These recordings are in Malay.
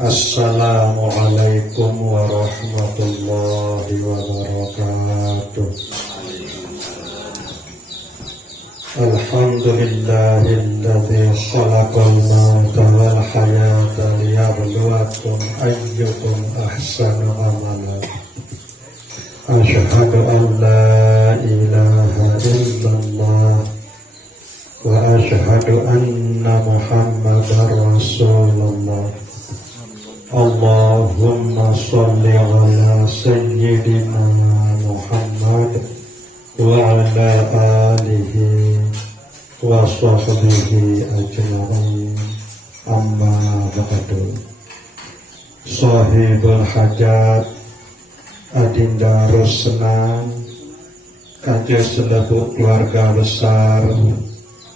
Assalamualaikum warahmatullahi wabarakatuh. Alhamdulillahilladzi khalaqal mauta wal hayata liyabluwakum ayyukum ahsanu amala. Asyhadu an la ilaha illallah wa asyhadu anna Muhammadar Rasulullah. Allahumma sholli ala sayyidina Muhammad wa ala alihi wa sahbihi ajma'in. Amma ba'du. Sahibul hajat, adinda Rusnan, kanjeng selebut keluarga besar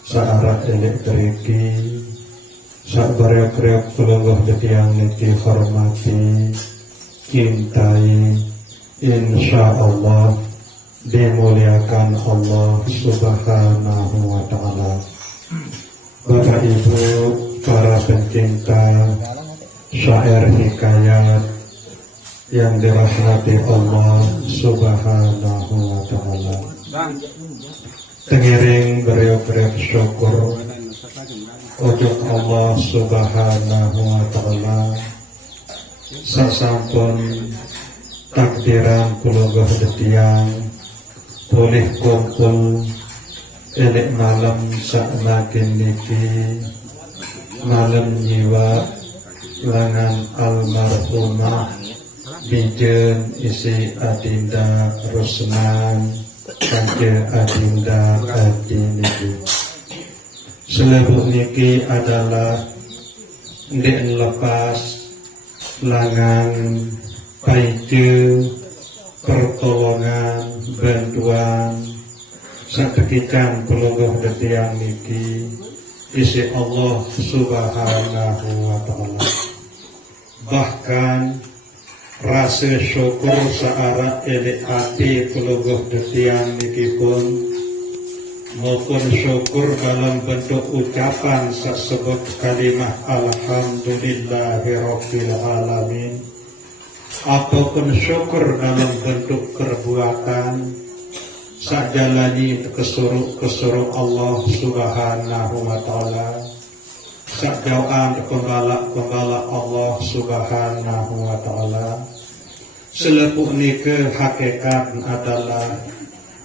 searah elektriki, sabarek-rek pelungguh yang niki hormati, cintai, insyaallah dimuliakan Allah Subhanahu wa ta'ala. Bapak Ibu, para pencinta syair hikayat yang dirahmati Allah Subhanahu wa ta'ala, tengiring beriuk-riuk syukur ujung Allah Subhanahu wa ta'ala sasampun takdiran kulungguh detiang boleh kumpul elik malam saknakin niki, malam nyiwa langan almarhumah bijen isi adinda Rusnan kanjeng adinda Adi niki. Selebut niki adalah ndek lepas langan paije pertolongan bantuan satekikan pelungguh detiang niki isi Allah Subhanahu wa ta'ala. Bahkan rasa syukur searah elik hati pelungguh detiang niki pun maupun syukur dalam bentuk ucapan sebut kalimah alhamdulillahirabbil alamin, ataupun syukur dalam bentuk perbuatan sajalani kesuruh Allah Subhanahu wa ta'ala, sajauan pembalak Allah Subhanahu wa ta'ala. Selepuk nike hakikat adalah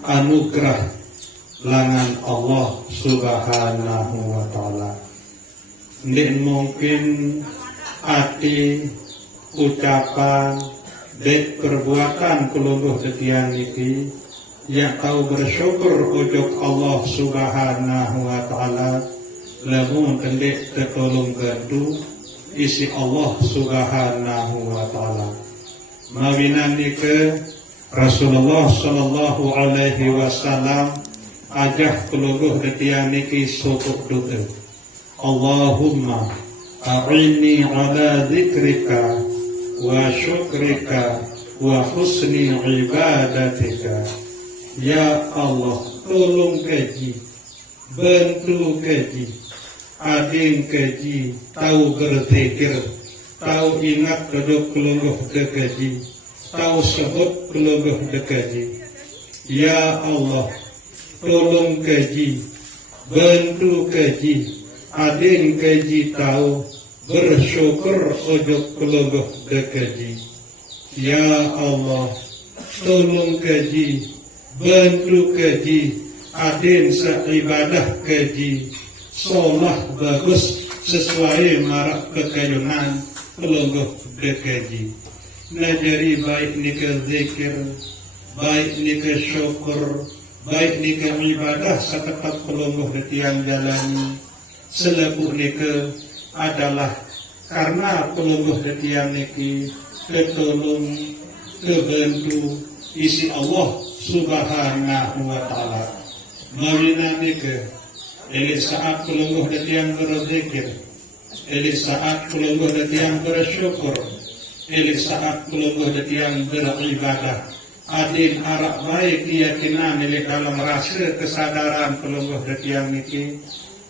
anugerah langan Allah Subhanahu wa ta'ala. Ndik mungkin hati, ucapan, dek perbuatan kelungguh detiang niki yang tahu bersyukur ujuk Allah Subhanahu wa ta'ala lamun kendek tertolong gantu isi Allah Subhanahu wa ta'ala. Mawinan nike Rasulullah sallallahu alaihi wasallam ajah kelungguh detiang niki sokok doa, Allahumma a'inni ala dzikrika wa syukrika wa husni ibadatika. Ya Allah, tolong kaji, bantu kaji, ading kaji, tahu berzikir, tahu ingat keduk kelungguh dekaji, tahu sebut kelungguh dekaji. Ya Allah, tolong kaji, bantu kaji, ading kaji, tahu bersyukur ujung kelungguh dekaji. Ya Allah, tolong kaji, bantu kaji, adin seibadah kaji, sholah bagus sesuai marak kekayunan kelungguh dekaji. Najari baik nika zikir, baik nika syukur, baik nika ibadah setepat kelungguh detiang jalani. Selebuk nika adalah karena pelungguh detiang niki ketolong kebantu isi Allah Subhanahu wa ta'ala. Mawina nike elik saat pelungguh detiang berzikir, elik saat pelungguh detiang bersyukur, elik saat pelungguh detiang beribadah, adin arak baik keyakinan elik dalam rasa kesadaran pelungguh detiang niki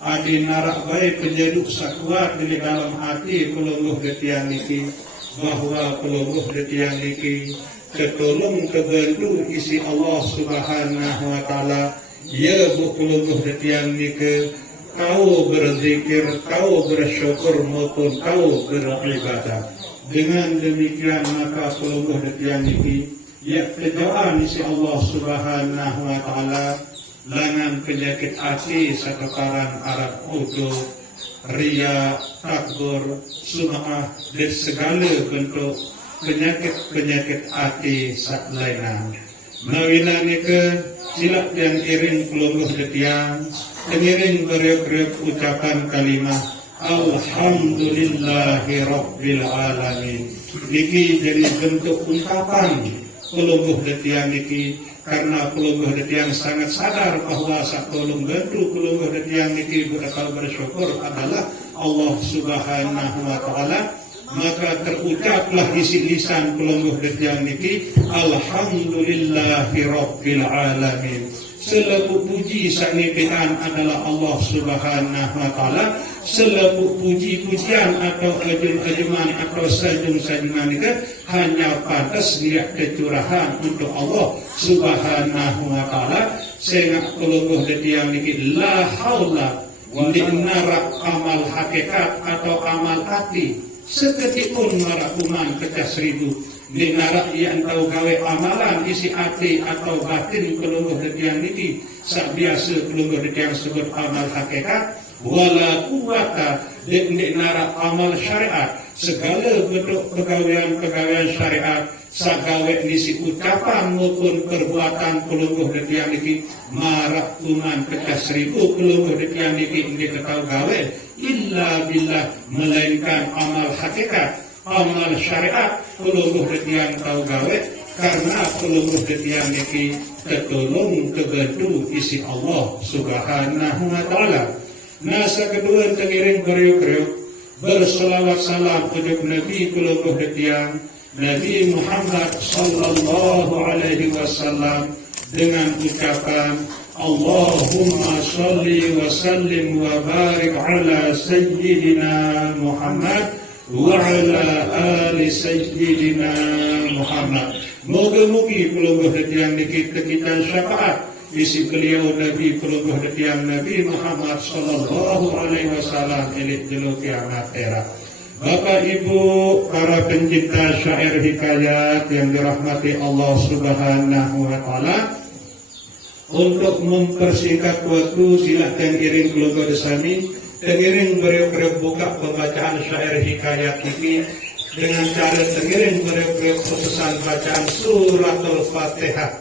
adi narak baik penjeduk sakuat di dalam hati pelungguh detian niki bahwa pelungguh detian niki ketolong kebantu isi Allah Subhanahu wa taala ya bu pelungguh detian niki kau berzikir, kau bersyukur maupun kau beribadah. Dengan demikian maka pelungguh detian niki ya kejauhan isi Allah Subhanahu wa taala langan penyakit hati sakekaran Arab uduk ria takbur sum'ah dan segala bentuk penyakit hati sak lainnya. Mawina nika silap yang iring pelungguh detian pengiring beriuk-riuk ucapan kalimah Alhamdulillahi Rabbil Alamin. Niki jadi bentuk ungkapan pelungguh detian niki karena pelungguh detian sangat sadar bahwa sakolong bentuk pelungguh detian niki bakal bersyukur adalah Allah Subhanahu wa taala, maka terucaplah isi lisan pelungguh detian niki Alhamdulillahi Rabbil Alamin. Selaku puji sanipian adalah Allah Subhanahu wa taala, selaku puji-pujian atau ajum-ajuman atau sajung-sajungan itu hanya pantas dia kecurahan untuk Allah Subhanahu wa taala. Sehingga pelungguh detian niki la haula narak amal hakikat atau amal hati seketik pun marakuman pecah seribu di narak yang tahu gawe amalan isi hati atau batin pelungguh detian niki sak biasa pelungguh detian sebut amal hakikat wala kuwata di narak amal syariat segala bentuk pegawaian syariat sagawe nisi ucapan maupun perbuatan pelungguh detian niki marak kuman pecah seribu pelungguh detian niki ini tahu gawe illa billah melainkan amal hakikat amal syariat pelungguh detian tahu gawe karena pelungguh detian niki ketolong kebantu isi Allah Subhanahu wa taala. Nasa kedua tengiring beriuk-riuk berselawat salam ujub Nabi pelungguh detian Nabi Muhammad sallallahu alaihi wasallam dengan ucapan Allahumma salli wa sallim wa barik ala sayyidina Muhammad wa ala ali sayyidina Muhammad. Moga-moga pelungguh detian niki kita syafaat isi beliau Nabi pelungguh detian Nabi Muhammad sallallahu alaihi wasallam elit jelo kiamat era. Bapak Ibu para pencipta syair hikayat yang dirahmati Allah Subhanahu wa taala, untuk mempersingkat waktu silakan iring keluarga desani tengiring beriuk-riuk buka pembacaan syair hikayat ini dengan cara tengiring beriuk-riuk pesan bacaan suratul Fatihah.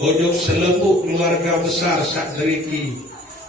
Ujung selepuk keluarga besar sak deriki,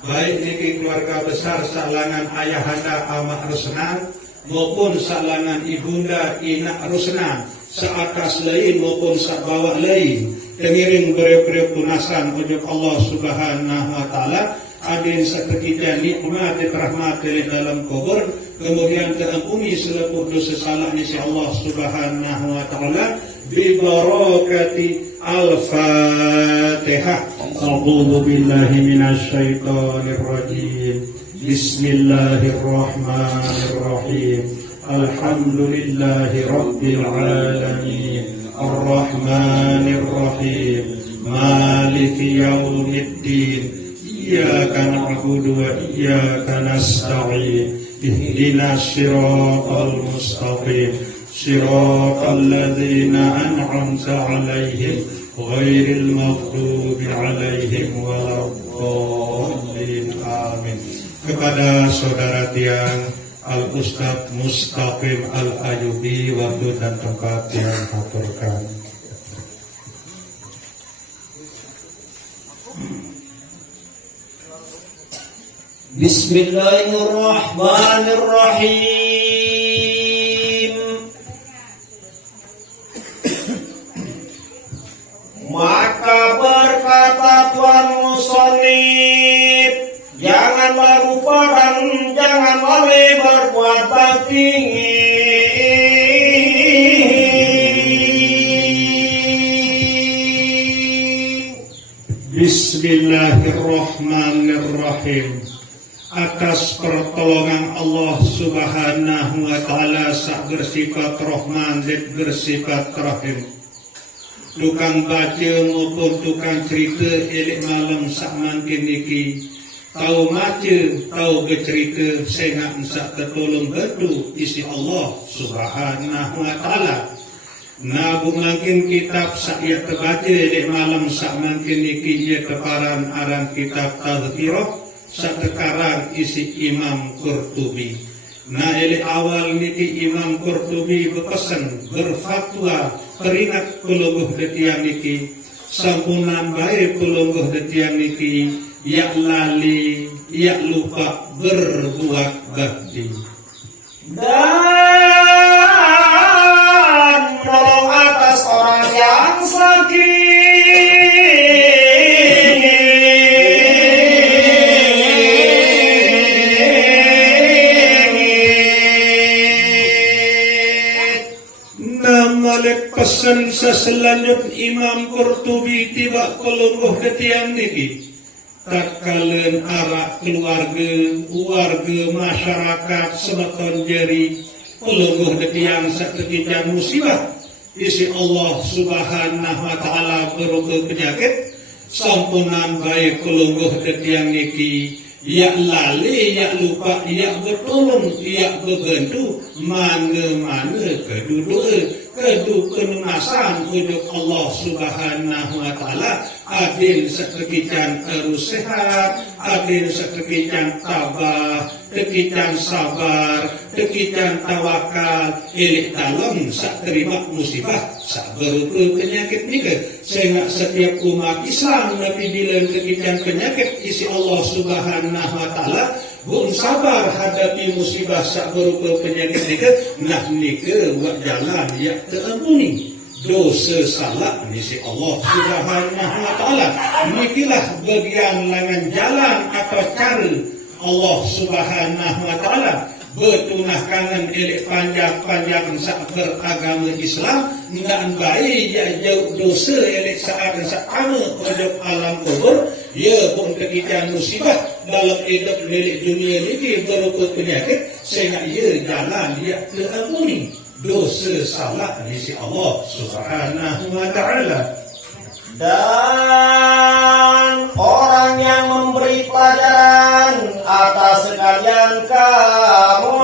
baik niki keluarga besar salangan ayahanda amak rusna maupun salangan ibunda inak rusna seatas lain maupun sak bawah lain tengiring beriuk-riuk tunasan ujung Allah Subhanahu wa taala adin seketika nikmat rahmat dari dalam kubur kemudian terampuni seluruh dosa salah nisi Allah Subhanahu wa taala bi barakati al-Fatihah. A'udzu billahi minasy syaithanir rajim. Bismillahirrahmanirrahim. Alhamdulillahi rabbil alamin. Ar-Rahmanir Rahim. Maliki yaumiddin. Iyyaka na'budu wa iyyaka nasta'in. Ihdinas siratal mustaqim. Siratal ladzina an'amta 'alaihim ghairil maghdubi 'alaihim waladdallin. Amin. Kepada saudara tiang Al-Ustaz Mustaqim Al-Ayubi waktu dan tempat yang aturkan. Bismillahirrahmanirrahim. Maka berkata Tuan Musonib, janganlah lupa dan janganlah berbuat bakti. Bismillahirrahmanirrahim. atas pertolongan Allah Subhanahu wa taala sak bersifat Rahman dan bersifat Rahim. Tukang baca maupun tukang cerita elek malam sak mangkin niki tahu maca, tahu bercerita sehingga sak tertolong betul isi Allah Subhanahu wa taala. Nabu mangkin kitab sak ia terbaca elek malam sak mangkin niki ia keparan aran kitab Tazkirah sak terkarang isi Imam Qurtubi. Nah, ele awal niki Imam Qurtubi berpesan, berfatwa, peringat kulungguh detiang niki, sampunan baik kulungguh detiang niki, yak lali, yak lupa berbuat bakti. Dan menolong atas orang yang sakit. Pesan seselanjut Imam Qurtubi tiba kelungguh detiang niki tak kalian arak keluarga, warga masyarakat sebaton jeri kelungguh detiang sakit musibah isi Allah Subhanahu wa taala berupa penyakit sampunan baik kelungguh detiang niki ya lali, ya lupa, ya bertolong, ya berbantu mana-mana kedu pelunasan untuk Allah Subhanahu wa taala adil sekekican terus sehat, adil sekekican tabah, kekican sabar, kekican tawakal, elik talem sak terima musibah sak berupa penyakit nika sehingga setiap umat Islam nabi bila kekican penyakit isi Allah Subhanahu wa taala bun sabar hadapi musibah sak berupa penyakit nika nah nika buat jalan ya terampuni dosa salah misi Allah Subhanahu wa taala. Nikilah bagian lengan jalan atau cara Allah Subhanahu wa taala bertunah kangen elek panjang sak beragama Islam ngan baik ya jauh dosa elek saat sakana hidup alam kubur ya pun kekitan musibah dalam hidup milik dunia ini berupa penyakit sehingga ia jalan dia terampuni dosa salah misi Allah Subhanahu wa taala. Dan orang yang memberi pelajaran atas sekalian kamu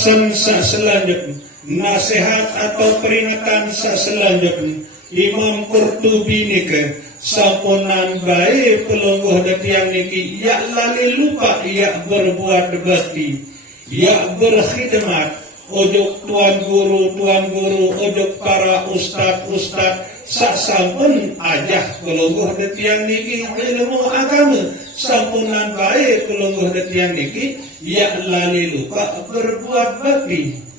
pesan selanjutnya, nasihat atau peringatan selanjutnya Imam Qurtubi nika sampunan baik pelungguh detiang niki ya lali lupa ya berbuat bakti ya berkhidmat ojok tuan guru ojok para ustad sak sampun ajah pelungguh detiang niki ilmu agama sampunan baik pelungguh detiang niki ya lali lupa berbuat bakti.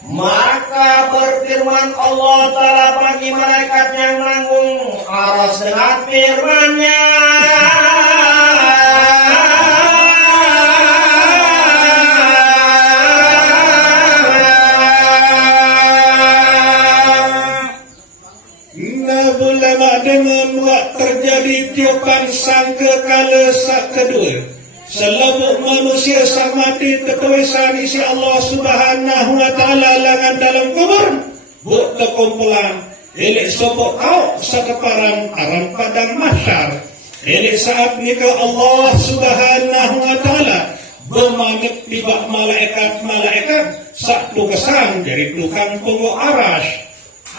Maka berfirman Allah Ta'ala bagi malaikat yang menanggung aras dengan firman-Nya, Nabulama dengan wak terjadi tiupan sangka kala sak kedua selebut manusia samati ketuisan isi Allah Subhanahu wa taala langan dalam kubur buat kekumpulan elek sopok kau sekeparan aram padang mahsyar elek saat nikah Allah Subhanahu wa taala bermanit tiba malaikat sak tugasan dari tukang tunggu aras.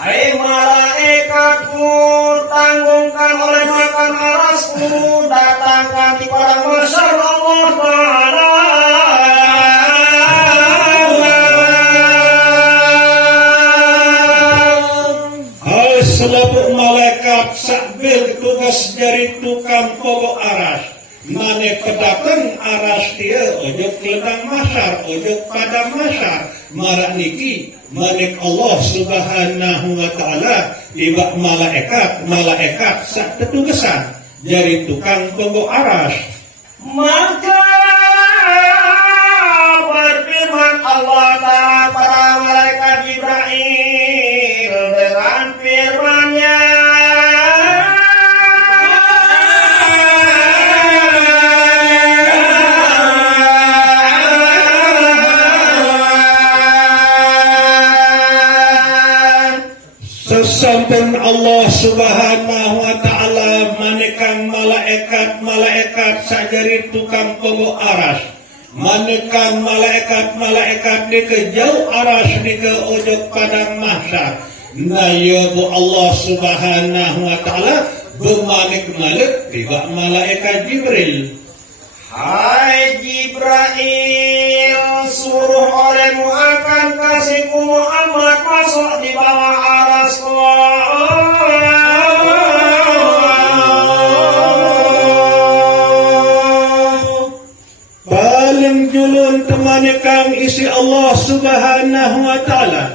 hai malaikatku, tanggungkan oleh makan arasku, datangkan di padang mahsyar Allah Ta'ala. Hai selebut malaikat sakbil tugas dari tukang pokok aras. Mane kedatang aras dia ojok ledang mahsyar, ojok padang mahsyar. Marak niki manik Allah Subhanahu wa taala tiba malaikat sak tetugasan dari tukang pokok aras. Maka berfirman Allah Ta'ala para malaikat Jibril dengan firman-Nya, sesampun Allah Subhanahu wa Ta'ala manekan malaikat sajari tukang pogok aras, manekan malaikat di ke jauh aras di ke ojok padang mahsyar. Nah ya bu Allah Subhanahu wa Ta'ala bermalik-malik tiba malaikat Jibril. hai Jibril, suruh olehmu akan kasihku Muhammad masuk di bawah aras Paling julun temanikan isi Allah Subhanahu wa Ta'ala.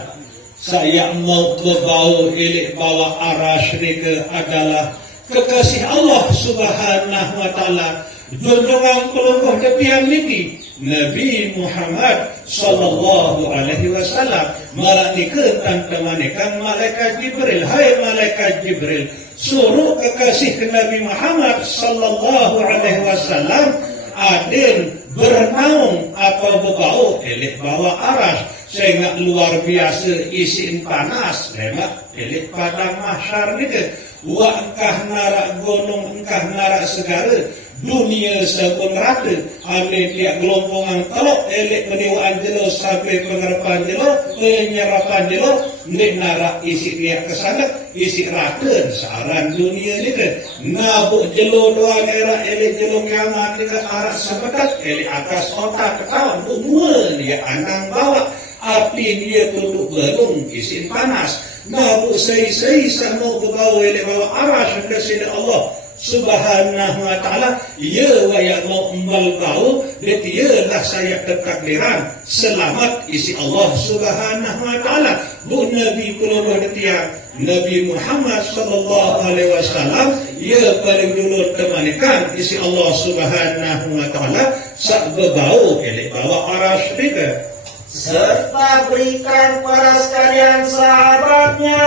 Saya mau berbau ilik bawah aras ke adalah kekasih Allah Subhanahu wa Ta'ala. Junjungan pelungguh kepian niki Nabi Muhammad sallallahu alaihi wasallam maranikeun temanikan malaikat Jibril. Hai malaikat Jibril, suruh kekasih Nabi Muhammad sallallahu alaihi wasallam adin bernaung atau berbau elik bawah aras sehingga luar biasa isin panas sehingga elik padang mahsyar nike wa engkah narak gunung engkah narak segara dunia sepun rata ane tiap gelompongan telok elek meniwaan jelo sampai pengharapan jelo penyerapan jelo nek narak isi tiap kesana isi rata saran dunia ni ke nabuk jelo doang era elek jelo kiamat ni ke arah sepetak elek atas otak ketawa semua dia anang bawa api dia tunduk berung isi panas nabuk sei-sei sama berbau elek bawa arah ke sini Allah Subhanahu wa Ta'ala. Ya wa ya mau embal bau dia lah saya ketakdiran selamat isi Allah Subhanahu wa Ta'ala. Bu Nabi kululuh dia Nabi Muhammad sallallahu alaihi wasallam ya paling dulu temanikan isi Allah Subhanahu wa Ta'ala sak berbau elek bawa aras mereka serta berikan para sekalian sahabatnya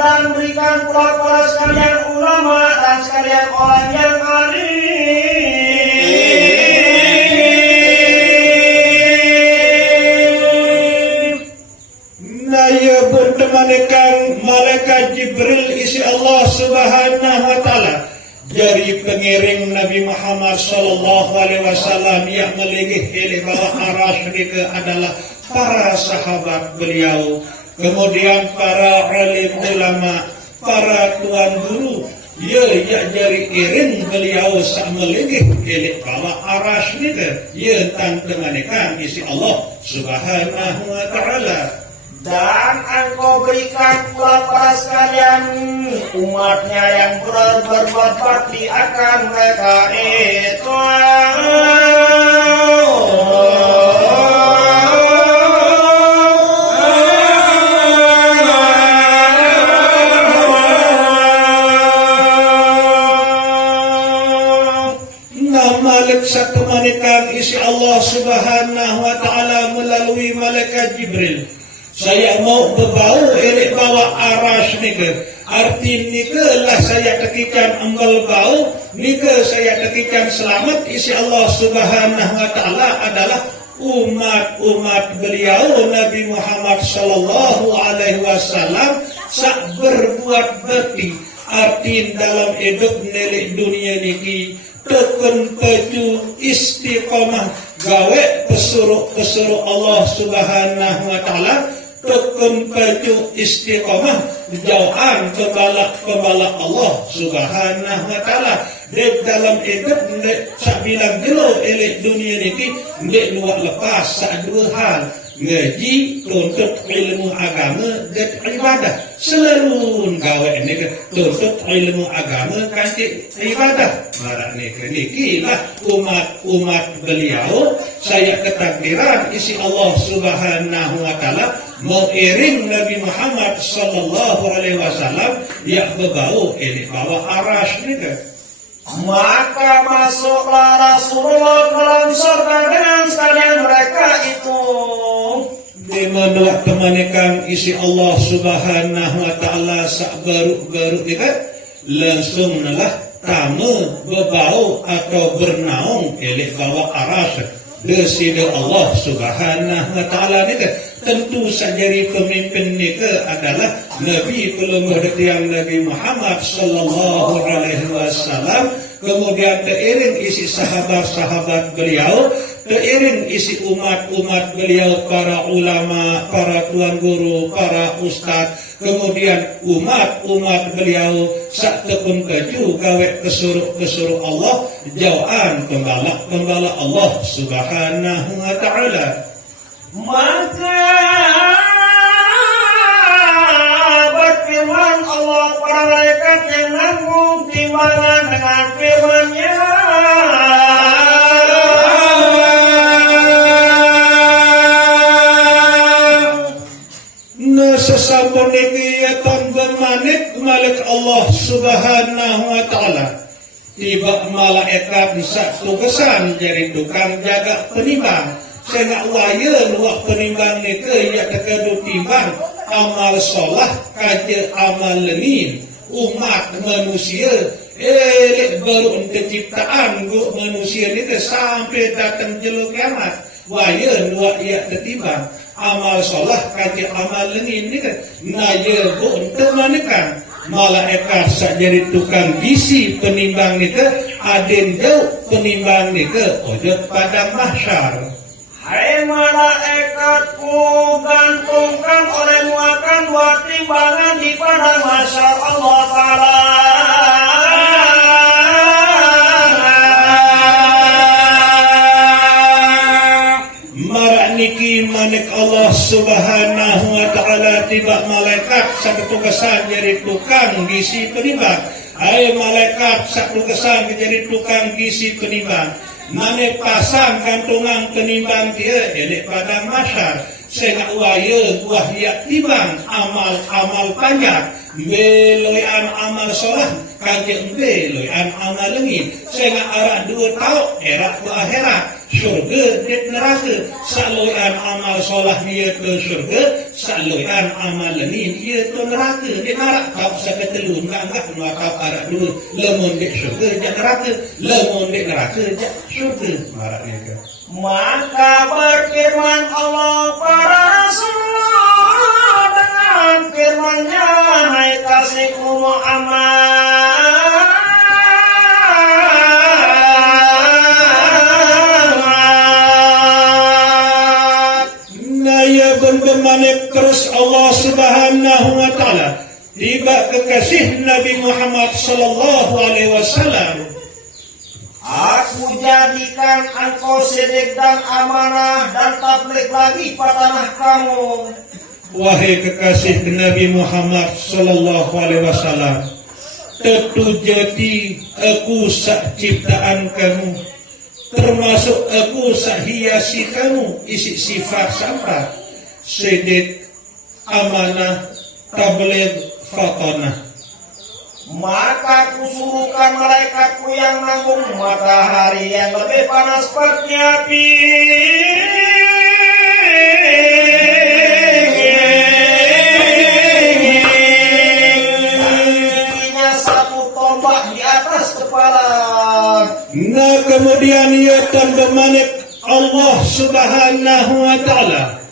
dan berikan pula para sekalian ulama dan sekalian orang yang alim. Nah ya bertemanikan malaikat Jibril isi Allah Subhanahu wa Ta'ala dari pengiring Nabi Muhammad sallallahu alaihi wasallam yang melinggih ilih bawah aras mereka adalah para sahabat beliau, kemudian para alim ulama, para tuan guru ya dari iring beliau sak melinggih ilih bawah aras mereka ya tantemanikan isi Allah Subhanahu wa Ta'ala. Dan engkau berikan pula para sekalian umatnya yang berbuat bakti akan mereka itu. Malik satu manikan isi Allah Subhanahu wa Ta'ala melalui malaikat Jibril. Saya mau berbau elek bawa aras nika. Arti nika lah saya tekikan embal bau, nika saya tekikan selamat isi Allah Subhanahu wa Ta'ala adalah umat beliau Nabi Muhammad sallallahu alaihi wasallam sak berbuat bakti. Arti dalam hidup nelik dunia niki tekun peju istiqomah gawe pesuruh Allah Subhanahu wa Ta'ala tekun peju istiqomah jauhan pembalak Allah Subhanahu wa Ta'ala dek dalam hidup dek sak bilang jelo elek dunia niki dek luak lepas sak dua hal ngaji tuntut ilmu agama dan ibadah selalu gawe ni tuntut ilmu agama kanti ibadah marak niki lah umat beliau saya ketakdiran isi Allah Subhanahu wa Ta'ala mau iring Nabi Muhammad sallallahu alaihi wasallam yang berbau ini bawa aras niki Maka masuklah Rasulullah ke dalam surga dengan sekalian mereka itu. Di mana kemanikan isi Allah Subhanahu wa taala sak baru-baru dekat langsung nalah tamu berbau atau bernaung elek bawa aras desida Allah Subhanahu wa taala ni tentu sajari pemimpin ni adalah Nabi pelungguh yang Nabi Muhammad sallallahu alaihi wasallam, kemudian teriring isi sahabat-sahabat beliau, teriring isi umat-umat beliau, para ulama, para tuan guru, para ustaz, kemudian umat-umat beliau sak tekun keju gawe kesuruh Allah jauhan pembala Allah Subhanahu wa taala. Maka berfirman Allah para malaikat yang nanggung timbangan dengan firman-Nya. Sesampun nikiyatan bermanik malik Allah Subhanahu wa ta'ala, tiba malaikat sak tugasan jadi tukang jaga penimbang. Sehingga waya luak penimbang ni ia terkedu timbang amal solah kaja amal lenin umat manusia baru penciptaan manusia ni sampai datang jelu kiamat. Waya luak ia tertimbang amal solah kaja amal lenin ni naya untuk manikan malaikat sak jadi tukang bisi penimbang ni aden jauh penimbang ni ojok padang mahsyar. Hai malaikatku, gantungkan olehmu akan buat timbangan di padang mahsyar Allah Ta'ala. Marak niki manik Allah Subhanahu wa ta'ala tiba malaikat satu tugasan jadi tukang gisi penimbang. Hai malaikat satu tugasan jadi tukang gisi penimbang. Mane pasang kantungan penimbang dia elek padang mahsyar sehingga wahya timbang amal panjang beloyan amal solah kage beloyan amal lengit sehingga arah 2 tahun erak ke akhirat surga dan neraka sakloyan amal solah dia ke surga sakloyan amal lengit dia ke neraka di neraka kau sakatelun enggak kau arah 2 lemon di surga jak neraka lemon di neraka jak surga maraknya ke. Maka berfirman Allah para Rasulullah dengan firman-Nya, hai kasihku Muhammad, naya bermanik terus Allah Subhanahu wa ta'ala tiba kekasih Nabi Muhammad sallallahu alaihi wasallam. Aku jadikan engkau sidik dan amanah dan tabligh lagi pada tanah kamu. Wahai kekasih Nabi Muhammad sallallahu alaihi wasallam, tentu jadi aku sak ciptaan kamu, termasuk aku sak hiasi kamu isi sifat sampah sidik amanah tabligh fatanah. Maka kusuruhkan malaikatku yang nanggung matahari yang lebih panas seperti api. Tingginya 1 tombak di atas kepala. Nah kemudian ia bermanik Allah Subhanahu wa ta'ala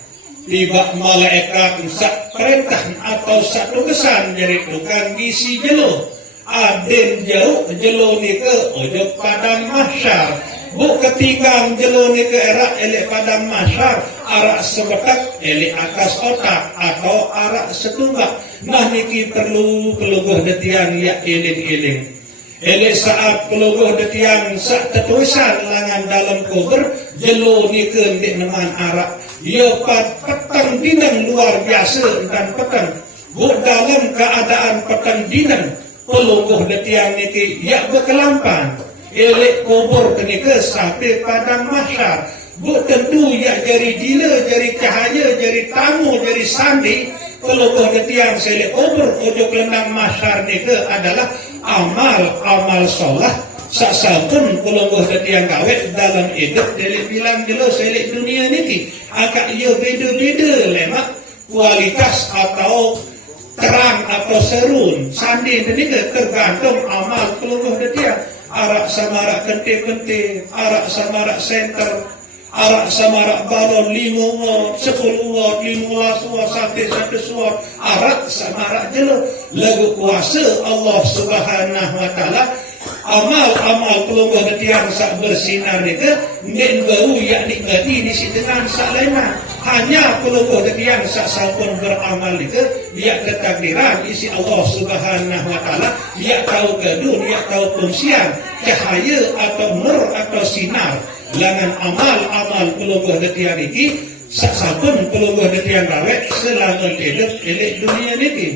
tiba malaikat sak perintah atau sak tugasan jadi tukang gisi jelo aden jauh jelo ni ke ojok padang mahsyar bu ketigang jelo ni ke erak elek padang mahsyar arak sebetak elek atas otak atau arak setungak. Nah niki perlu peluguh detian ya eling-eling elek saat peluguh detian sak tetusan langan dalam kubur jelo ni ke ndek neman arak ia petang dinang luar biasa dan petang bu dalam keadaan petang dinang pelungguh detiang niki ya berkelampan elek kubur kenika sampai padang mahsyar bu tentu ya jari dila jari cahaya jari tamu jari sandi pelungguh detiang selek kubur ujung lendang mahsyar nika adalah amal solah sasampun kulungguh detiang kawet dalam hidup delik bilang jelo selik dunia niki agak ia beda-beda lemak kualitas atau terang atau serun sandi ini tergantung amal kulungguh detiang arak samarak kente-kente arak samarak center arak samarak balon 5 watt 10 watt 15 watt sampai 100 watt arak samarak jelo lagu kuasa Allah Subhanahu wa taala amal-amal keluarga detiang sak bersinar itu nek bau yak nikmati di sidengan sak lainnya hanya keluarga detiang sak sampun beramal itu yak ketakdiran isi Allah Subhanahu wa taala yak tahu kedun yak tahu fungsian cahaya atau nur atau sinar langan amal-amal keluarga detiang iki sak sampun keluarga detiang gawe selama hidup elek dunia niki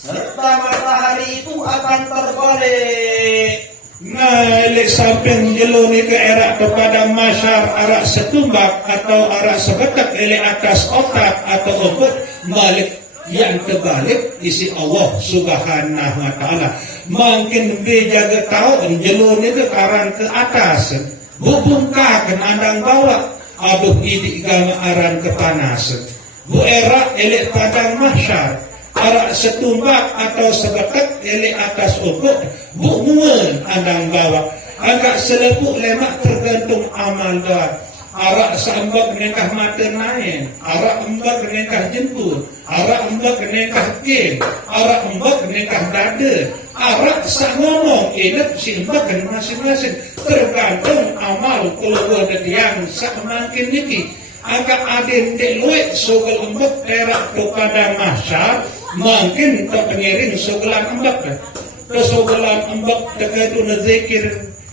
serta matahari itu akan terbalik. Nah, elek samping jelo ni ke erak kepada masyar arak setumbak atau arak sebetak elek atas otak atau obat balik yang terbalik isi Allah Subhanahu wa taala. Makin be jaga tahu jelo ni ke karang ke atas. Bubungkakan andang bawah. Aduh idik gama aran kepanasan. Bu erak elek padang masyar. Arak setumbak atau sebetak elek atas ukuk bukmuan andang bawah agak selepuk lemak tergantung amal doa arak sambak nekah mata naik arak embak nekah jemput arak embak nekah kin arak embak nekah dada arak sak ngomong enak si embak masing-masing tergantung amal keluarga yang sak makin niki agak adin dek luik sogel embak terak kepada masyar mungkin tak pengiring sogelan embak kesogelan embak tekadun zikir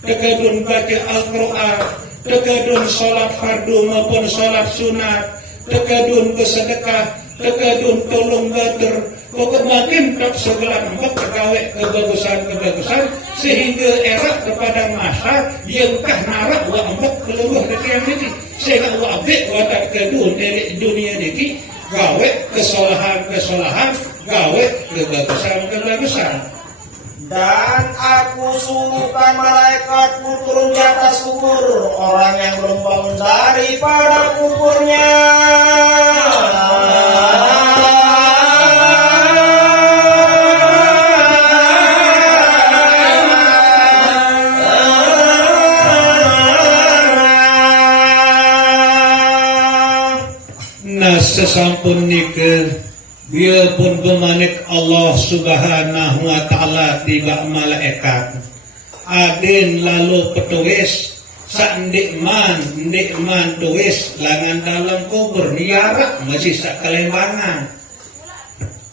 tekadun baca Al-Quran tekadun solat fardu maupun solat sunat tekadun bersedekah tekadun tolong bater pokok makin tak sogelan embak terkawek kebagusan sehingga erak kepada masa yang kah narak wa embak keluar dari yang ini sehingga wa abik wa tak kedun dari dunia ini gawe kesalahan gawe kebagusan dan aku suruhkan malaikatku turun di atas kubur orang yang belum bangun daripada kuburnya sesampun nikah dia pun bermanik Allah Subhanahu wa taala tiba malaikat adin lalu petuis sak ndikman tuis langan dalam kubur niarak masih sak kelembangan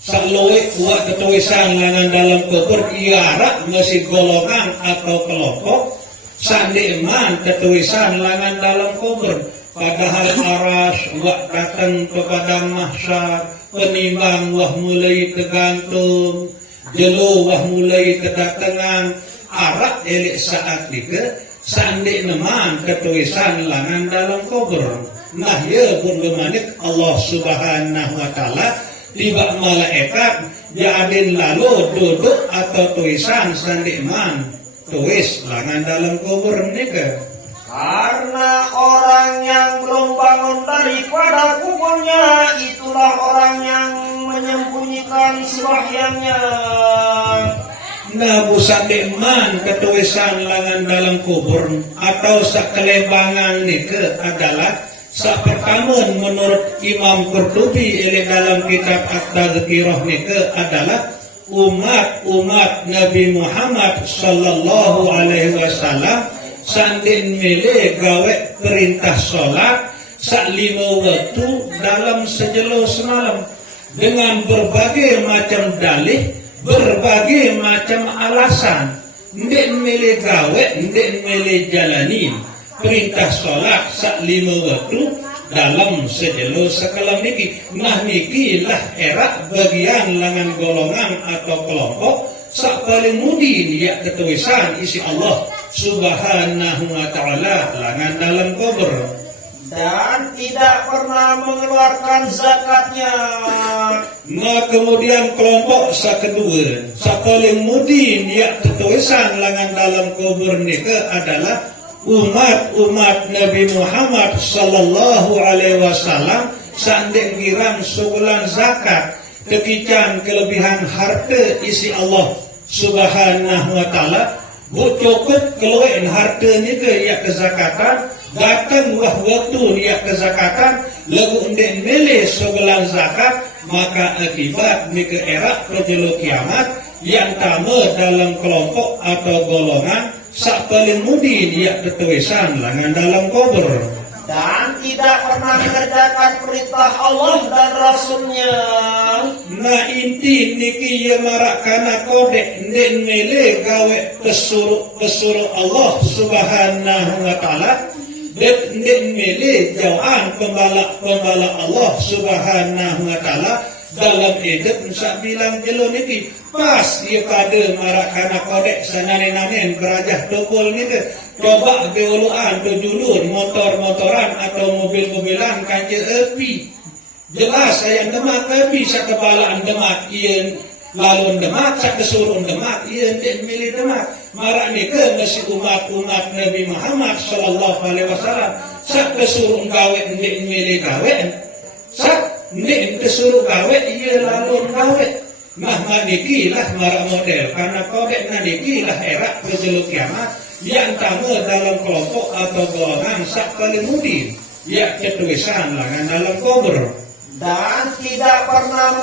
sak loik wa ketuisan langan dalam kubur niarak masih golongan atau kelompok sak ndikman ketuisan langan dalam kubur padahal aras wak datang kepada mahsyar penimbang wah mulai tergantung jelo wah mulai kedatangan arak elek saat dike sandik neman ketuisan langan dalam kubur nah ya pun bermanik Allah Subhanahu wa taala tiba malaikat jadin lalu duduk atau tuisan sandik man tuis langan dalam kubur nika karena orang yang belum bangun daripada kuburnya itulah orang yang menyembunyikan sembahyangnya. Nah busan dekman ketuisan langan dalam kubur atau sakelebangan nika adalah sak pertama menurut Imam Qurtubi dalam kitab At-Tadhkirah nika adalah umat Nabi Muhammad sallallahu alaihi wasallam sandin milih gawe perintah sholat sak 5 waktu dalam sejelo semalam dengan berbagai macam dalih, berbagai macam alasan. Ndik milih gawe, ndik milih jalani perintah sholat sak 5 waktu dalam sejelo sekalam niki. Nah niki lah era bagian langan golongan atau kelompok sak paling mudi ya ketuisan isi Allah Subhanahu wa ta'ala langan dalam kubur. dan tidak pernah mengeluarkan zakatnya. Nah kemudian kelompok kedua, paling mudin ya tertulisan langan dalam kubur nika adalah umat Nabi Muhammad sallallahu alaihi wasallam sandek girang sebulan zakat kekican kelebihan harta isi Allah subhanahu wa ta'ala bu cukup keluarin harta nika ya kezakatan datang waktu ya kezakatan lagu undek milih sebulan zakat maka akibat nika era perjelu kiamat yang tamu dalam kelompok atau golongan sak paling mudin ya ketulisan langan dalam kubur dan tidak pernah mengerjakan perintah Allah dan Rasulnya. Nah inti niki ya marak kana kodek nden mele gawe pesuruh Allah subhanahu wa ta'ala nden mele jauhan pembala Allah subhanahu wa ta'ala dalam hidup sak bilang jelo niki pas ia pada marak kana kodek sanane-nanen kerajah tokol niki coba beuluan dojulur motor-motoran atau mobil-mobilan kanjeng api jelas sayang demak api sak kebalaan demak ieun lalun demak sak kesurun demak ieun tek milih demak marak niki mesti umat Nabi Muhammad sallallahu alaihi wasallam sak kesurun gawe ndek milih gawe sak ndek kesuruh gawe iya lalun gawe nah manikilah marak model karena kodek nanikilah era perjelu kiamat yang tamu dalam kelompok atau golongan sak paling mudin ya ketulisan langan dalam kubur dan tidak pernah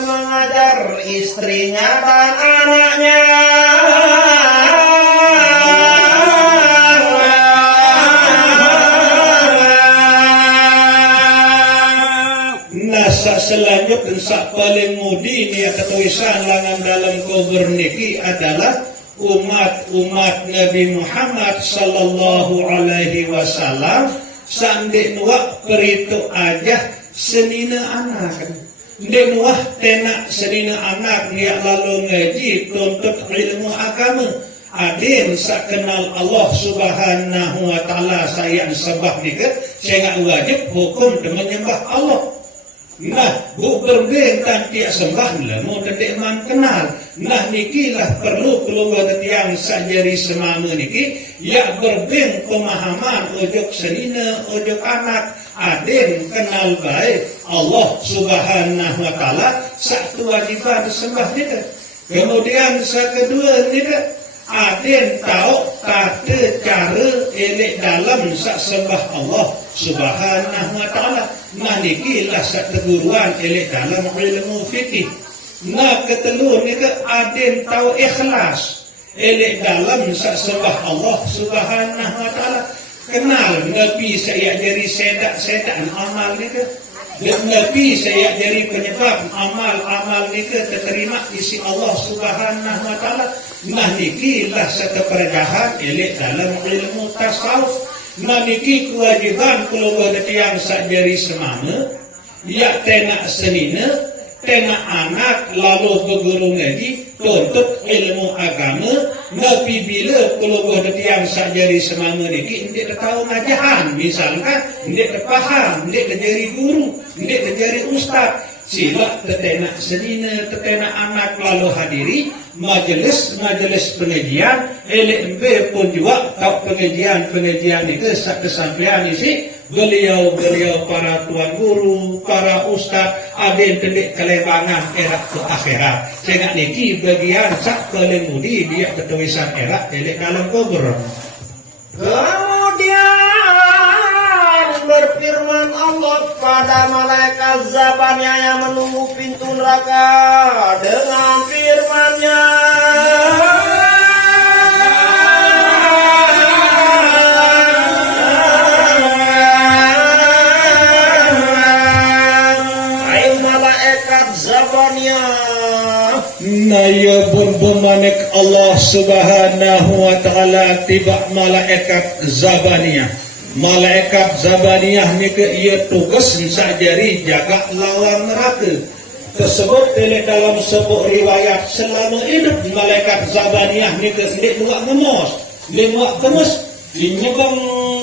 mengajar istrinya dan anaknya. Nasa selanjutnya sak paling mudin ya ketulisan langan dalam kubur niki adalah umat Nabi Muhammad sallallahu alaihi wasallam sandek nuak peritu aja senina anak ndek nuah tenak senina anak dia lalu ngaji tuntut ilmu agama adin sak kenal Allah subhanahu wa ta'ala sayang sembah nika saya wajib hukum menyembah Allah. Nah, bu berbeng tanpa sembah lah, mau terdek man kenal. Nah, nikilah perlu keluar yang sajari semama niki, ya berbeng pemahaman ojok senina, ojok anak, aden kenal baik Allah subhanahu wa ta'ala, satu wajiban sembah nika. Kemudian kedua nika, aden tahu tata cara elek dalam sak sembah Allah subhanahu wa ta'ala. Nah nikilah sak keguruan elek dalam ilmu fikih. Nah ketelu nika aden tahu ikhlas elek dalam sak sembah Allah subhanahu wa ta'ala. Kenal nabi saya jadi sedak amal nika. Dan nabi saya jadi penyebab amal nika terima isi Allah subhanahu wa ta'ala. Nah nikilah sak keperdahan elek dalam ilmu tasawuf. Nah niki kewajiban keluar yang sajari semana ya tenak senina tenak anak lalu berguru ngaji tuntut ilmu agama nabi bila keluar yang sajari semana niki ndik tahu ngajahan misalkan ndik terpaham ndik jadi guru ndik jadi ustaz sila tetenak senina tetenak anak lalu hadiri majelis pengajian LMB pun juga kau pengajian itu kesampaian isi beliau para tuan guru para ustaz aden pendik kelebangan era ke akhirat saya niki bagian sak paling mudi dia ketulisan era elek dalam kubur. Kemudian berfirman Allah pada malaikat Zabaniyah yang menunggu pintu neraka dengan firman-Nya, hai malaikat Zabaniyah. Nah ya bermanik Allah subhanahu wa ta'ala tiba malaikat Zabaniyah. Malaikat Zabaniyah ni ia tugas sajari jaga lawan neraka. Tersebut dalam sebuah riwayat selama hidup malaikat Zabaniyah ni dia buat ngemos, dia buat kemes, dia nyebang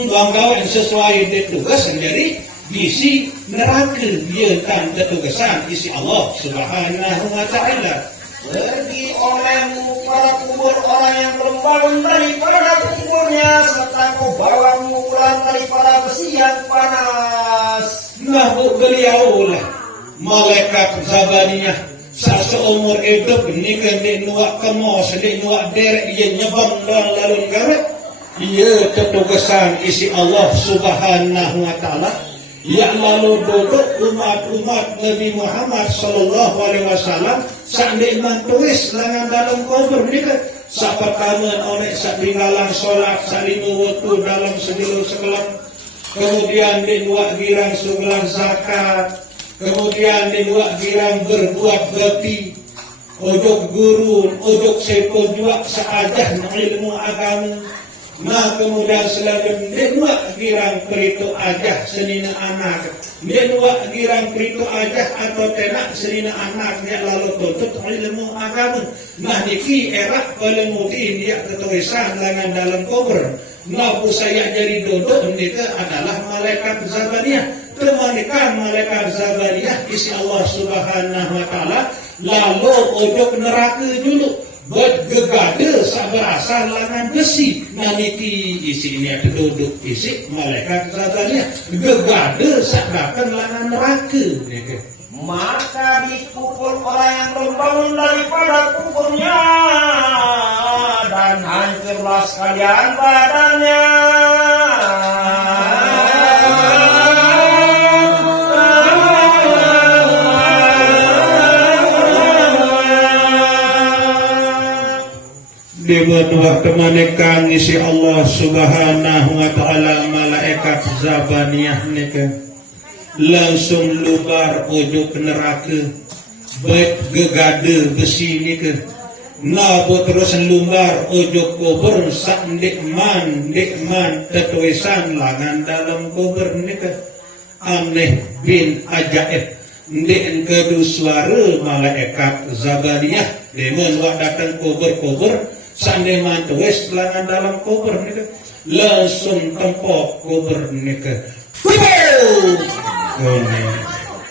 banggawan sesuai tugas jadi bisi neraka dia kan tugasan isi Allah Subhanahu wa taala. Pergi olehmu para kubur orang yang belum bangun daripada kuburnya, serta kau bawamu pulang daripada besi yang panas. Nah beliau lah malaikat Zabaniyah seumur hidup ni kan di nuak kemos di nuak derek ia nyebang dan lalu garet ia ketugasan isi Allah Subhanahu wa taala. Ya lalu duduk umat-umat Nabi Muhammad sallallahu alaihi wasallam sak nikmat tuis langan dalam kubur ni kan. Sak pertama oleh sak tinggalan solat sak lima waktu dalam sedilo sekelam. Kemudian dibuat girang segelang zakat. Kemudian dibuat girang berbuat bakti. Ojok guru, ojok sepo juga seajah ilmu agama. Nah kemudian selalu dibuat girang peritu ajah senina anak. Dibuat girang peritu ajah atau tenak senina anak dia lalu tuntut ilmu agama. Nah niki era kemudian dia ketulisan dengan dalam kubur. Nah saya jadi duduk ini adalah malaikat Zabaniyah. Temanikan malaikat Zabaniyah isi Allah Subhanahu wa taala lalu ojok neraka dulu. Buat gegade sak berasal langan besi. Nah niki isi ini ada duduk isi malaikat Zabaniyah gegade sak dakan langan neraka. Maka dipukul orang yang belum bangun daripada kuburnya, dan hancurlah sekalian badannya. Dibuat kemanikan isi Allah Subhanahu wa taala malaikat Zabaniyah nika langsung lubar ujung neraka baik gegade besi nika nabo terus lumbar ujung kubur sak nikman tetuisan langan dalam kubur nika aneh bin ajaib ndek kedu suara malaikat Zabaniyah demen wak datang kubur sande mantuis langan dalam kubur nika langsung tempok kubur nika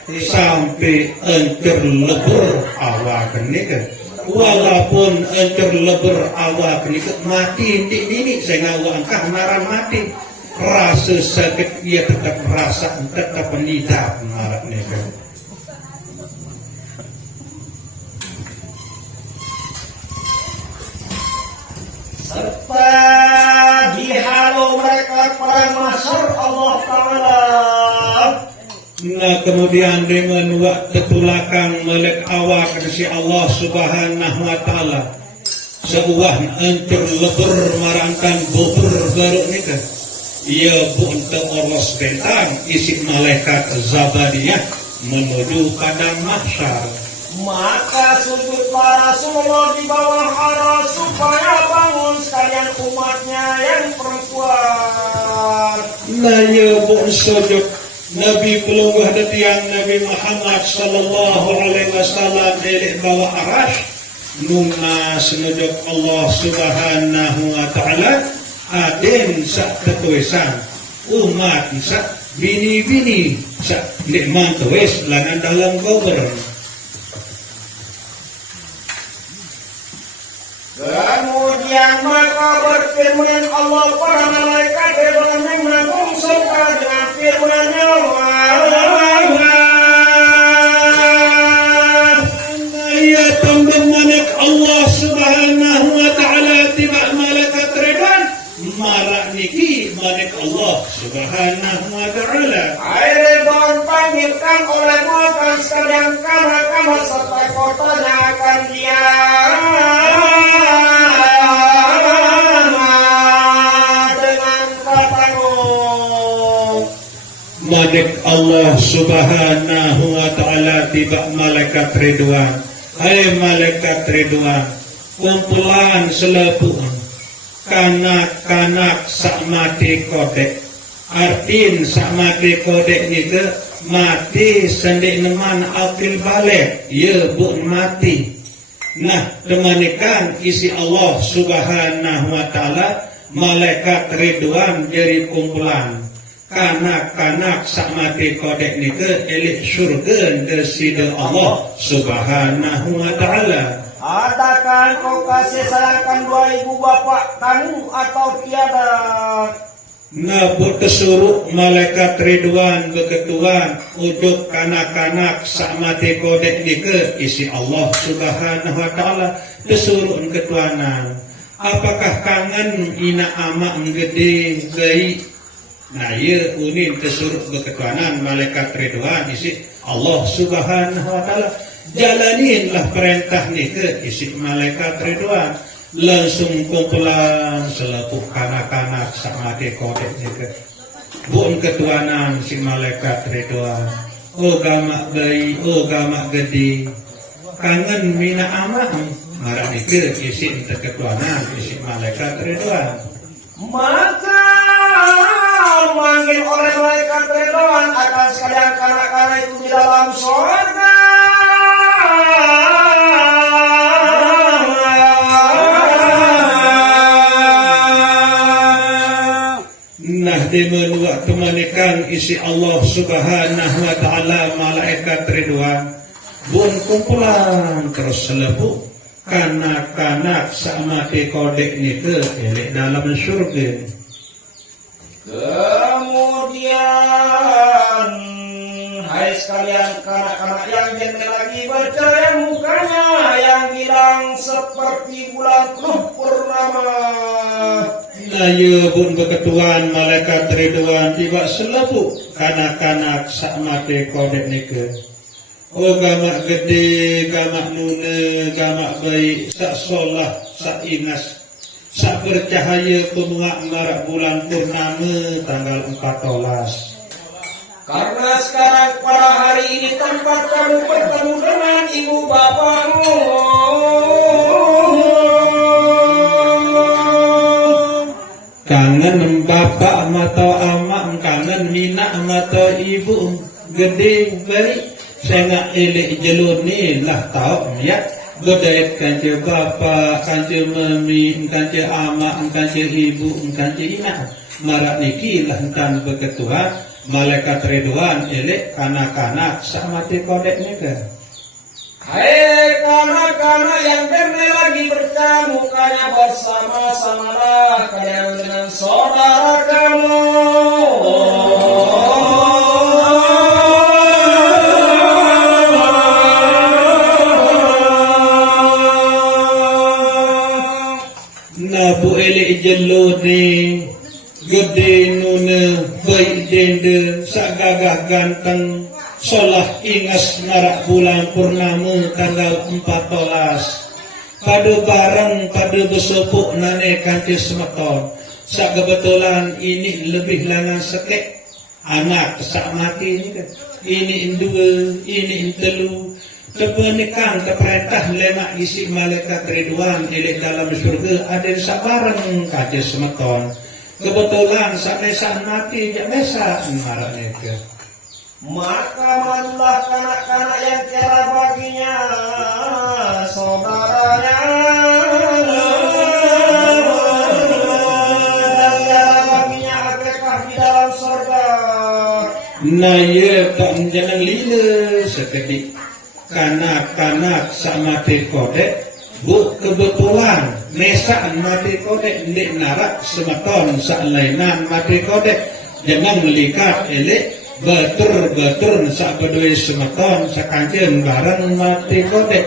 sampai hancur lebur awak nika. Walaupun hancur lebur awak nika mati ini saya ngawangkah naran mati rasa sakit ia tetap rasa tetap menidap naran nika. Serta dihalau mereka pada mahsyar Allah Ta'ala. Nah kemudian dengan waktu tulakang melek awak si Allah Subhanahu wa taala sebuah hancur lebur marangkan bubur baru nikah. Ia bunta oros bentang isi malaikat Zabaniyah menuju padang mahsyar. Maka sujudlah Rasulullah di bawah aras supaya bangun sekalian umatnya yang perempuan. Nah ia pun sujud Nabi pelungguh detiang Nabi Muhammad sallallahu alaihi wasallam di bawah aras nuna senujud Allah Subhanahu wa taala aden sak ketuisan umat sak bini-bini sak nikmat tuis langan dalam kubur. Kemudian maka berfirman Allah para malaikat dengan menanggung surga dengan firman-Nya ya tambah malaikat Allah Subhanahu wa taala tiba malaikat Ridwan marak niki malaikat Allah Subhanahu wa taala air Ridwan panggilkan oleh makan sekalian kamar-kamar serta kotanya akan dia Malaikat Allah Subhanahu wa taala tiba malaikat Ridwan. Hai malaikat Ridwan, kumpulan selepuan kanak-kanak sak mati kodek. Artin sak mati kodek nika mati sendik neman akil balik. Ya buk mati. Nah, temanikan isi Allah Subhanahu wa taala malaikat Ridwan jadi kumpulan kanak-kanak sakmati kodek nike elik surga desida Allah subhanahu wa ta'ala. Adakah kau kasih sayangkan dua ibu bapak kamu atau tiada? Nabu tersuruh malaikat Ridwan beketuan ujuk kanak-kanak sakmati kodek nike isi Allah subhanahu wa ta'ala tersuruh ketuanan. Apakah kangen ina amak gede baik? Nah, ia unin tersuruh berketuanan malaikat Ridwan isi Allah subhanahu wa ta'ala. Jalaninlah perintah ni ke isi malaikat Ridwan. Langsung kumpulan selepuh kanak-kanak sakmati kodek ni ke. Bukan ketuanan si malaikat Ridwan. Oh gamak bayi, oh gamak gede. Kangen mina amak. Marah ni ke isi ketuanan isi malaikat Ridwan. Maka memanggil oleh malaikat Ridwan akan sekalian kanak-kanak itu di dalam surga. Nah di menua kemanikan isi Allah subhanahu wa ta'ala malaikat Ridwan bun kumpulan terus selepuh kanak-kanak sakmati kodek ni ke elek dalam surga. Kemudian hai sekalian kanak-kanak yang jengkel lagi bercahaya mukanya yang bilang seperti bulan penuh purnama. Nah ya pun beketuan malaikat Ridwan tiba selepuh kanak-kanak sakmati kodek ni ke. Oh gamak gede, gamak nuna, gamak baik, sak solah, sak inas, sak bercahaya penuak marak bulan purnama tanggal 14. Karena sekarang pada hari ini tempat kamu bertemu dengan ibu bapamu. Kangen bapak mata amak, kangen minak mata ibu, gede baik. Saya elek jelur ni lah tahu ya. Godait kanca bapa, kanca mami, kanca amak, kanca ibu, kanca ina. Marak niki lah entan beketuhan malaikat Ridwan elek kanak-kanak sakmati kodek ni ke. Hai kanak-kanak yang kena lagi bertemu mukanya bersama-samalah kalian dengan saudara kamu. Nabu elek jelur ni gede nuna baik denda sak gagah ganteng solah ingas marak bulan purnama tanggal 14 pada bareng pada bersepuk nane kanci semeton sak kebetulan ini lebih langan sekek anak sak mati ni kan ini dua ini telu kebenekan keperintah lemak isi malaikat Ridwan elek dalam surga ada sak bareng kanci semeton kebetulan sak mesan mati jak mesan marak ni ke. Maka malulah kanak-kanak yang tiada baginya saudaranya dan tiada baginya apakah di dalam surga. Nah ya tak jangan lila sekedik kanak-kanak sak mati kodek bu kebetulan mesak mati kodek ndik narak semeton sak lainan mati kodek jangan melikat elek betul-betul sak berdua semeton sakancen bareng mati kodek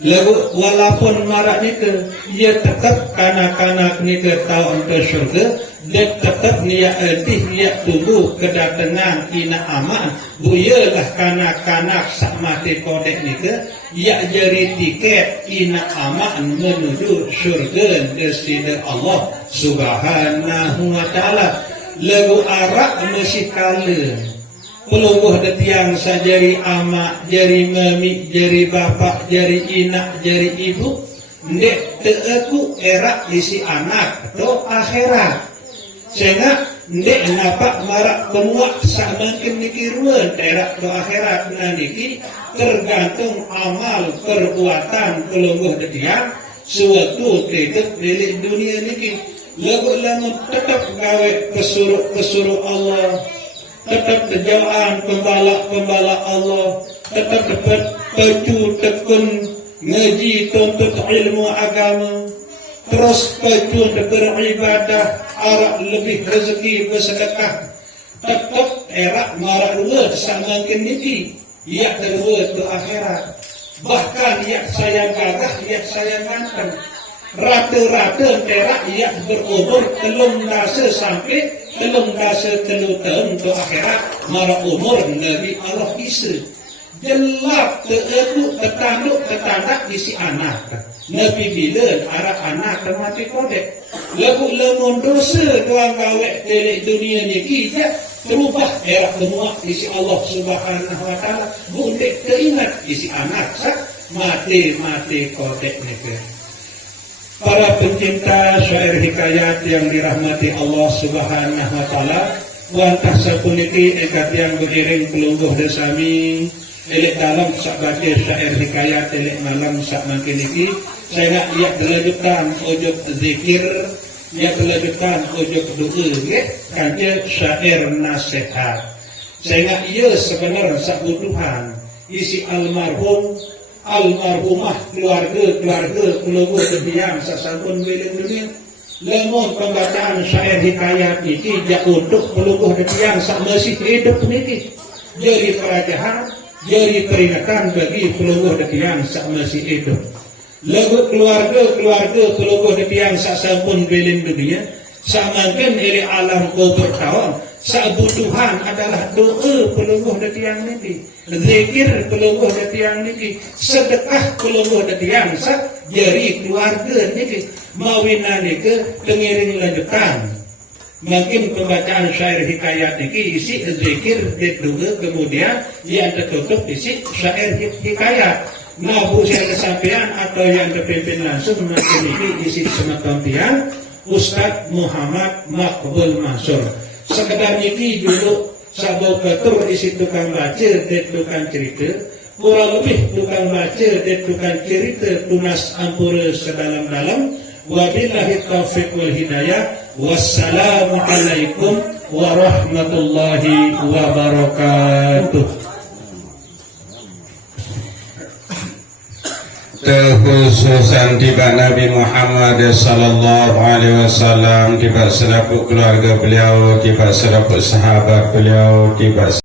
lagu walaupun marak nika ia tetap kanak-kanak nika tahu untuk syurga dia tetap niat edih niat tunggu kedatangan ina aman buyalah kanak-kanak sak mati kodek nika ia jadi tiket ina aman menuju syurga destina Allah subhanahu wa ta'ala lagu arak masih kala pelungguh detiang sajari amak, jari mami, jari bapak, jari inak, jari ibu. Ndek teeku erak isi anak atau akhirat. Sehingga ndek napak marak pemuak sak makin nikiruan erak atau akhirat naniki tergantung amal perbuatan pelungguh detiang suatu kritik milik dunia niki. lagu tetap gawe kesuruh Allah, tetap terjauhan pembala Allah, tetap dapat pecu tekun ngaji tuntut ilmu agama, terus pecu beribadah, arah lebih rezeki bersedekah, tetap erak marak luar sama keniki, ia terluar ke akhirat, bahkan ia sayang gagah, ia sayang ganteng. Rata-rata perak ia berumur telung dasa sampai telung dasa telu tahun ke akhirat mara umur Nabi Allah Isa. Jelap teetu tetandak isi anak. Nabi bila arah anak mati kodek. Lagu lemun dosa tuang gawe telek dunia ni kita terubah perak semua isi Allah Subhanahu wa taala. Bundik teringat isi anak sak mati kodek ni. Para pencinta syair hikayat yang dirahmati Allah Subhanahu wa taala, wantah sapuniki ekat yang beriring pelungguh desami elek dalam sak baca syair hikayat elek malam sak makin iki saya nak ia terlanjutkan ujug zikir, ia terlanjutkan ujug doa nggih kangge syair nasihat. Saya nak ia sebenarnya sak butuhan isi almarhumah keluarga pelungguh terdiam sasampun wilayah dunia. Lemon pembacaan syair hikayat ini jak untuk pelungguh terdiam sak masih hidup niki. Jadi pelajaran, jadi peringatan bagi pelungguh terdiam sak masih hidup. Lagu keluarga pelungguh terdiam sasampun wilayah dunia. Samakan dari alam kubur kawan. Kebutuhan adalah doa pelungguh detiang niki, zikir pelungguh detiang niki, sedekah pelungguh detiang sak jari keluarga niki, mawina niki tengiring lanjutan. Makin pembacaan syair hikayat niki isi zikir doa kemudian yang tertutup isi syair hikayat. Nah, bu saya kesampaian atau yang terpimpin langsung makin niki isi semacam tiang Ustaz Muhammad Maqbul Mansur. Sekedar niki dulu sabau ketur isi tukang baca dan tukang cerita, kurang lebih tukang baca dan tukang cerita tunas ampura sedalam-dalam. Wabillahi taufiq wal hidayah. Wassalamualaikum warahmatullahi wabarakatuh. Kekhususan tiba Nabi Muhammad sallallahu alaihi wasallam, tiba selaku keluarga beliau, tiba selaku sahabat beliau, tiba